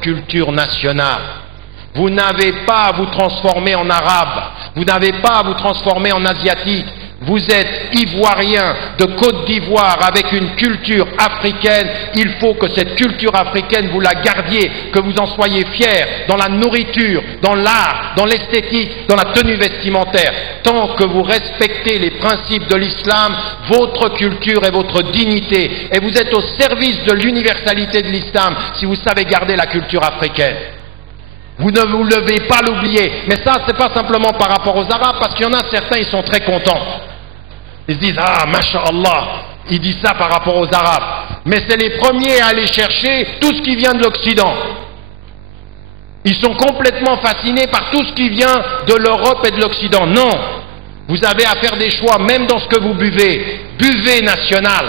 culture nationale. Vous n'avez pas à vous transformer en arabe, vous n'avez pas à vous transformer en asiatique. Vous êtes ivoirien de Côte d'Ivoire avec une culture africaine. Il faut que cette culture africaine, vous la gardiez, que vous en soyez fiers dans la nourriture, dans l'art, dans l'esthétique, dans la tenue vestimentaire. Tant que vous respectez les principes de l'islam, votre culture et votre dignité, et vous êtes au service de l'universalité de l'islam si vous savez garder la culture africaine. Vous ne vous devez pas l'oublier. Mais ça, c'est pas simplement par rapport aux Arabes, parce qu'il y en a certains, ils sont très contents. Ils se disent, ah, masha'Allah, ils disent ça par rapport aux Arabes. Mais c'est les premiers à aller chercher tout ce qui vient de l'Occident. Ils sont complètement fascinés par tout ce qui vient de l'Europe et de l'Occident. Non, vous avez à faire des choix, même dans ce que vous buvez. Buvez national.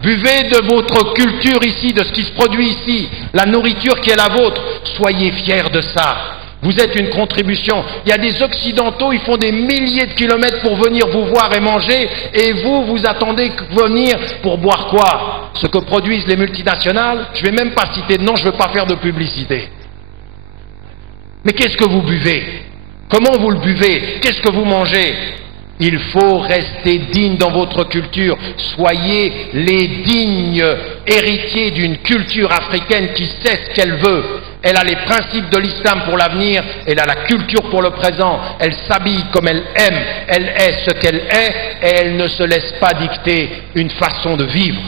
Buvez de votre culture ici, de ce qui se produit ici, la nourriture qui est la vôtre. Soyez fiers de ça. Vous êtes une contribution. Il y a des Occidentaux, ils font des milliers de kilomètres pour venir vous voir et manger, et vous, vous attendez venir pour boire quoi? Ce que produisent les multinationales. Je ne vais même pas citer de nom, je ne veux pas faire de publicité. Mais qu'est-ce que vous buvez? Comment vous le buvez? Qu'est-ce que vous mangez? Il faut rester digne dans votre culture. Soyez les dignes héritiers d'une culture africaine qui sait ce qu'elle veut. Elle a les principes de l'islam pour l'avenir, elle a la culture pour le présent, elle s'habille comme elle aime, elle est ce qu'elle est, et elle ne se laisse pas dicter une façon de vivre.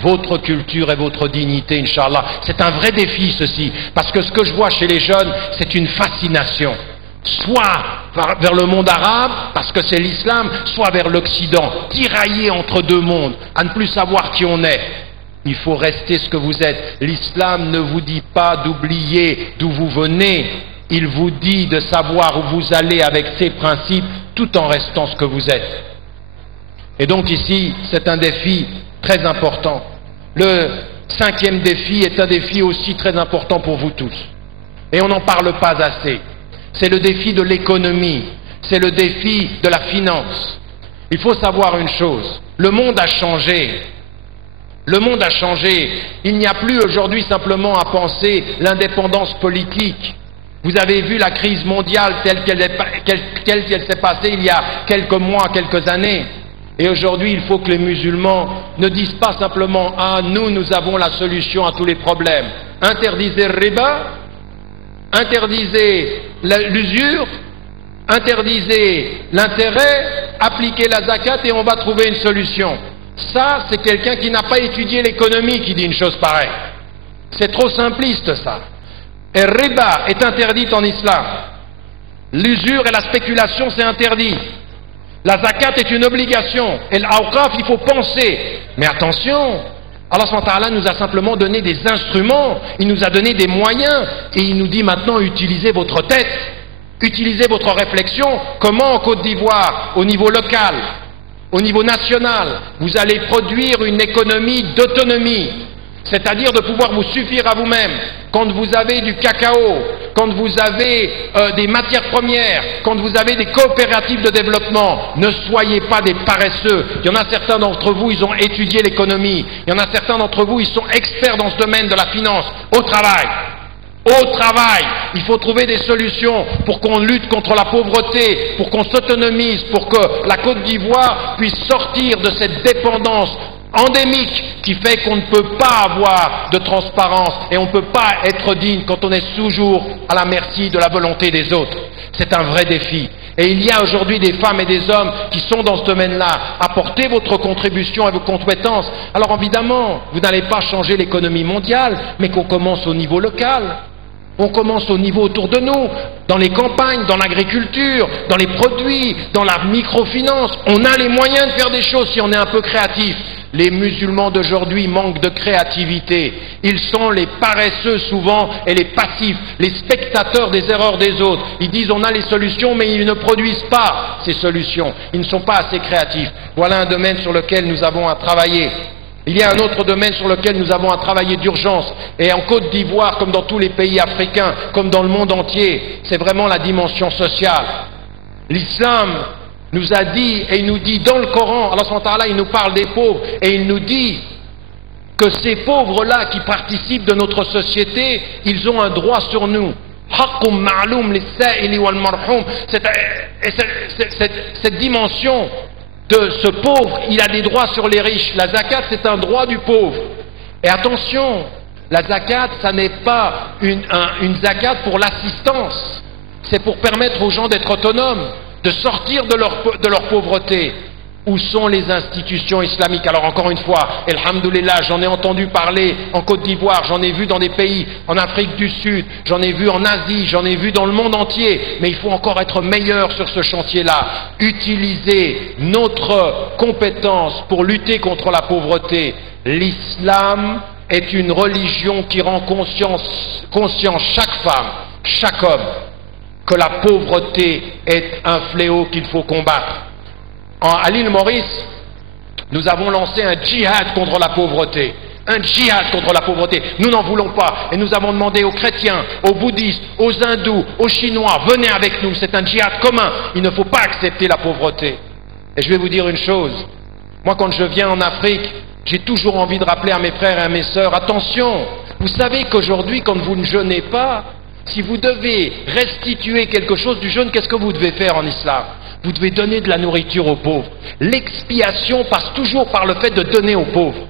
Votre culture et votre dignité, Inch'Allah, c'est un vrai défi ceci, parce que ce que je vois chez les jeunes, c'est une fascination. Soit vers le monde arabe, parce que c'est l'islam, soit vers l'Occident, tiraillé entre deux mondes, à ne plus savoir qui on est. Il faut rester ce que vous êtes. L'islam ne vous dit pas d'oublier d'où vous venez, il vous dit de savoir où vous allez avec ses principes, tout en restant ce que vous êtes. Et donc ici, c'est un défi très important. Le 5e défi est un défi aussi très important pour vous tous. Et on n'en parle pas assez. C'est le défi de l'économie, c'est le défi de la finance. Il faut savoir une chose, le monde a changé. Le monde a changé. Il n'y a plus aujourd'hui simplement à penser l'indépendance politique. Vous avez vu la crise mondiale telle qu'elle s'est passée il y a quelques mois, quelques années. Et aujourd'hui, il faut que les musulmans ne disent pas simplement « Ah, nous avons la solution à tous les problèmes ». Interdisez le riba, interdisez l'usure, interdisez l'intérêt, appliquez la zakat et on va trouver une solution. Ça, c'est quelqu'un qui n'a pas étudié l'économie qui dit une chose pareille. C'est trop simpliste ça. Et riba est interdite en islam. L'usure et la spéculation, c'est interdit. La zakat est une obligation. Et l'awqaf, il faut penser. Mais attention, Allah subhanahu wa ta'ala nous a simplement donné des instruments, il nous a donné des moyens, et il nous dit maintenant utilisez votre tête, utilisez votre réflexion. Comment en Côte d'Ivoire, au niveau local, au niveau national, vous allez produire une économie d'autonomie, c'est-à-dire de pouvoir vous suffire à vous-même. Quand vous avez du cacao, quand vous avez des matières premières, quand vous avez des coopératives de développement, ne soyez pas des paresseux. Il y en a certains d'entre vous, ils ont étudié l'économie. Il y en a certains d'entre vous, ils sont experts dans ce domaine de la finance. Au travail, il faut trouver des solutions pour qu'on lutte contre la pauvreté, pour qu'on s'autonomise, pour que la Côte d'Ivoire puisse sortir de cette dépendance endémique qui fait qu'on ne peut pas avoir de transparence et on ne peut pas être digne quand on est toujours à la merci de la volonté des autres. C'est un vrai défi. Et il y a aujourd'hui des femmes et des hommes qui sont dans ce domaine-là. Apportez votre contribution et vos compétences. Alors évidemment, vous n'allez pas changer l'économie mondiale, mais qu'on commence au niveau local. On commence au niveau autour de nous, dans les campagnes, dans l'agriculture, dans les produits, dans la microfinance. On a les moyens de faire des choses si on est un peu créatif. Les musulmans d'aujourd'hui manquent de créativité. Ils sont les paresseux souvent et les passifs, les spectateurs des erreurs des autres. Ils disent on a les solutions mais ils ne produisent pas ces solutions. Ils ne sont pas assez créatifs. Voilà un domaine sur lequel nous avons à travailler. Il y a un autre domaine sur lequel nous avons à travailler d'urgence, et en Côte d'Ivoire, comme dans tous les pays africains, comme dans le monde entier, c'est vraiment la dimension sociale. L'islam nous a dit, et il nous dit dans le Coran, Allah subhanahu wa ta'ala, il nous parle des pauvres, et il nous dit que ces pauvres-là qui participent de notre société, ils ont un droit sur nous. Cette dimension de ce pauvre, il a des droits sur les riches. La zakat, c'est un droit du pauvre. Et attention, la zakat, ça n'est pas une zakat pour l'assistance. C'est pour permettre aux gens d'être autonomes, de sortir de leur pauvreté. Où sont les institutions islamiques? Alors encore une fois, alhamdoulilah, j'en ai entendu parler en Côte d'Ivoire, j'en ai vu dans des pays en Afrique du Sud, j'en ai vu en Asie, j'en ai vu dans le monde entier, mais il faut encore être meilleur sur ce chantier-là. Utiliser notre compétence pour lutter contre la pauvreté. L'islam est une religion qui rend conscient chaque femme, chaque homme, que la pauvreté est un fléau qu'il faut combattre. À l'île Maurice, nous avons lancé un djihad contre la pauvreté. Un djihad contre la pauvreté. Nous n'en voulons pas. Et nous avons demandé aux chrétiens, aux bouddhistes, aux hindous, aux chinois, venez avec nous. C'est un djihad commun. Il ne faut pas accepter la pauvreté. Et je vais vous dire une chose. Moi, quand je viens en Afrique, j'ai toujours envie de rappeler à mes frères et à mes sœurs, attention, vous savez qu'aujourd'hui, quand vous ne jeûnez pas, si vous devez restituer quelque chose du jeûne, qu'est-ce que vous devez faire en islam? Vous devez donner de la nourriture aux pauvres. L'expiation passe toujours par le fait de donner aux pauvres.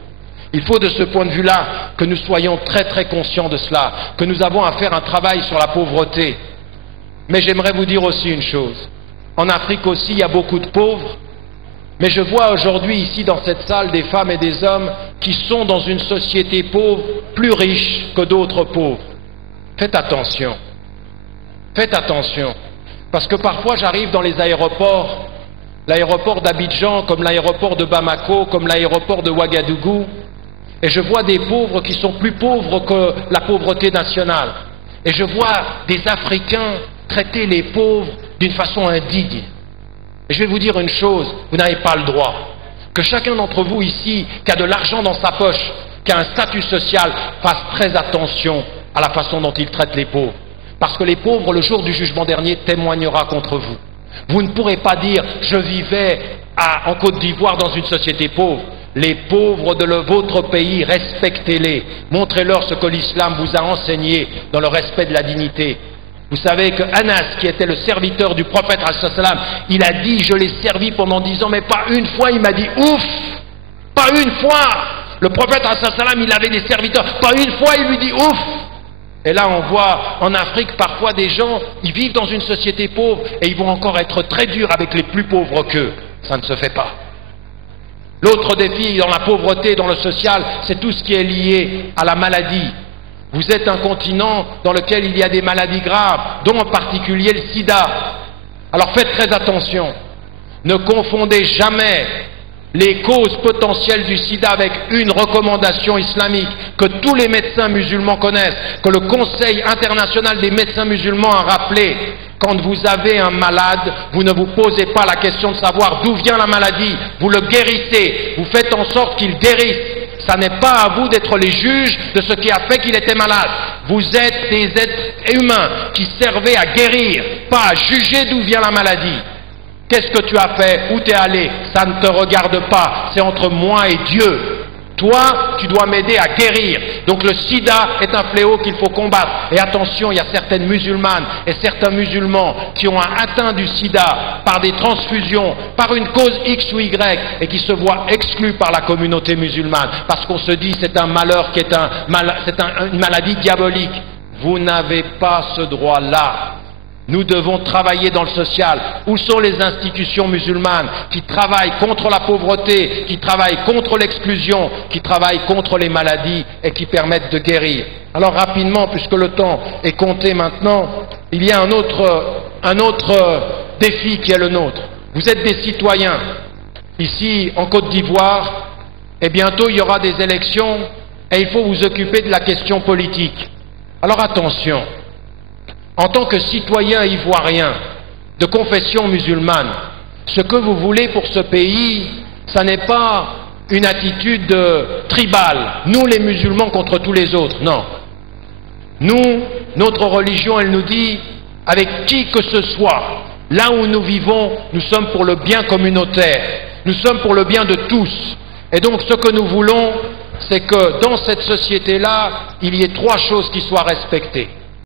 Il faut de ce point de vue-là que nous soyons très très conscients de cela, que nous avons à faire un travail sur la pauvreté. Mais j'aimerais vous dire aussi une chose. En Afrique aussi, il y a beaucoup de pauvres. Mais je vois aujourd'hui ici dans cette salle des femmes et des hommes qui sont dans une société pauvre plus riche que d'autres pauvres. Faites attention. Faites attention. Parce que parfois j'arrive dans les aéroports, l'aéroport d'Abidjan, comme l'aéroport de Bamako, comme l'aéroport de Ouagadougou, et je vois des pauvres qui sont plus pauvres que la pauvreté nationale. Et je vois des Africains traiter les pauvres d'une façon indigne. Et je vais vous dire une chose, vous n'avez pas le droit. Que chacun d'entre vous ici, qui a de l'argent dans sa poche, qui a un statut social, fasse très attention à la façon dont il traite les pauvres. Parce que les pauvres, le jour du jugement dernier, témoignera contre vous. Vous ne pourrez pas dire « je vivais en Côte d'Ivoire dans une société pauvre ». Les pauvres de votre pays, respectez-les. Montrez-leur ce que l'islam vous a enseigné dans le respect de la dignité. Vous savez que Anas, qui était le serviteur du prophète, il a dit « je l'ai servi pendant 10 ans, mais pas une fois, il m'a dit « ouf !» Pas une fois. Le prophète, il avait des serviteurs. Pas une fois, il lui dit « ouf !» Et là, on voit en Afrique parfois des gens, ils vivent dans une société pauvre et ils vont encore être très durs avec les plus pauvres qu'eux. Ça ne se fait pas. L'autre défi dans la pauvreté, dans le social, c'est tout ce qui est lié à la maladie. Vous êtes un continent dans lequel il y a des maladies graves, dont en particulier le sida. Alors faites très attention. Ne confondez jamais les causes potentielles du sida avec une recommandation islamique que tous les médecins musulmans connaissent, que le Conseil international des médecins musulmans a rappelé. Quand vous avez un malade, vous ne vous posez pas la question de savoir d'où vient la maladie, vous le guérissez, vous faites en sorte qu'il guérisse. Ça n'est pas à vous d'être les juges de ce qui a fait qu'il était malade. Vous êtes des êtres humains qui servaient à guérir, pas à juger d'où vient la maladie. Qu'est-ce que tu as fait? Où tu es allé? Ça ne te regarde pas. C'est entre moi et Dieu. Toi, tu dois m'aider à guérir. Donc le sida est un fléau qu'il faut combattre. Et attention, il y a certaines musulmanes et certains musulmans qui ont atteint du sida par des transfusions, par une cause X ou Y, et qui se voient exclus par la communauté musulmane. Parce qu'on se dit c'est un malheur qui est une maladie diabolique. Vous n'avez pas ce droit-là. Nous devons travailler dans le social. Où sont les institutions musulmanes qui travaillent contre la pauvreté, qui travaillent contre l'exclusion, qui travaillent contre les maladies et qui permettent de guérir? Alors rapidement, puisque le temps est compté maintenant, il y a un autre défi qui est le nôtre. Vous êtes des citoyens ici en Côte d'Ivoire et bientôt il y aura des élections et il faut vous occuper de la question politique. Alors attention. En tant que citoyen ivoirien de confession musulmane, ce que vous voulez pour ce pays, ça n'est pas une attitude tribale, nous les musulmans contre tous les autres, non. Nous, notre religion, elle nous dit, avec qui que ce soit, là où nous vivons, nous sommes pour le bien communautaire, nous sommes pour le bien de tous. Et donc ce que nous voulons, c'est que dans cette société-là, il y ait trois choses qui soient respectées.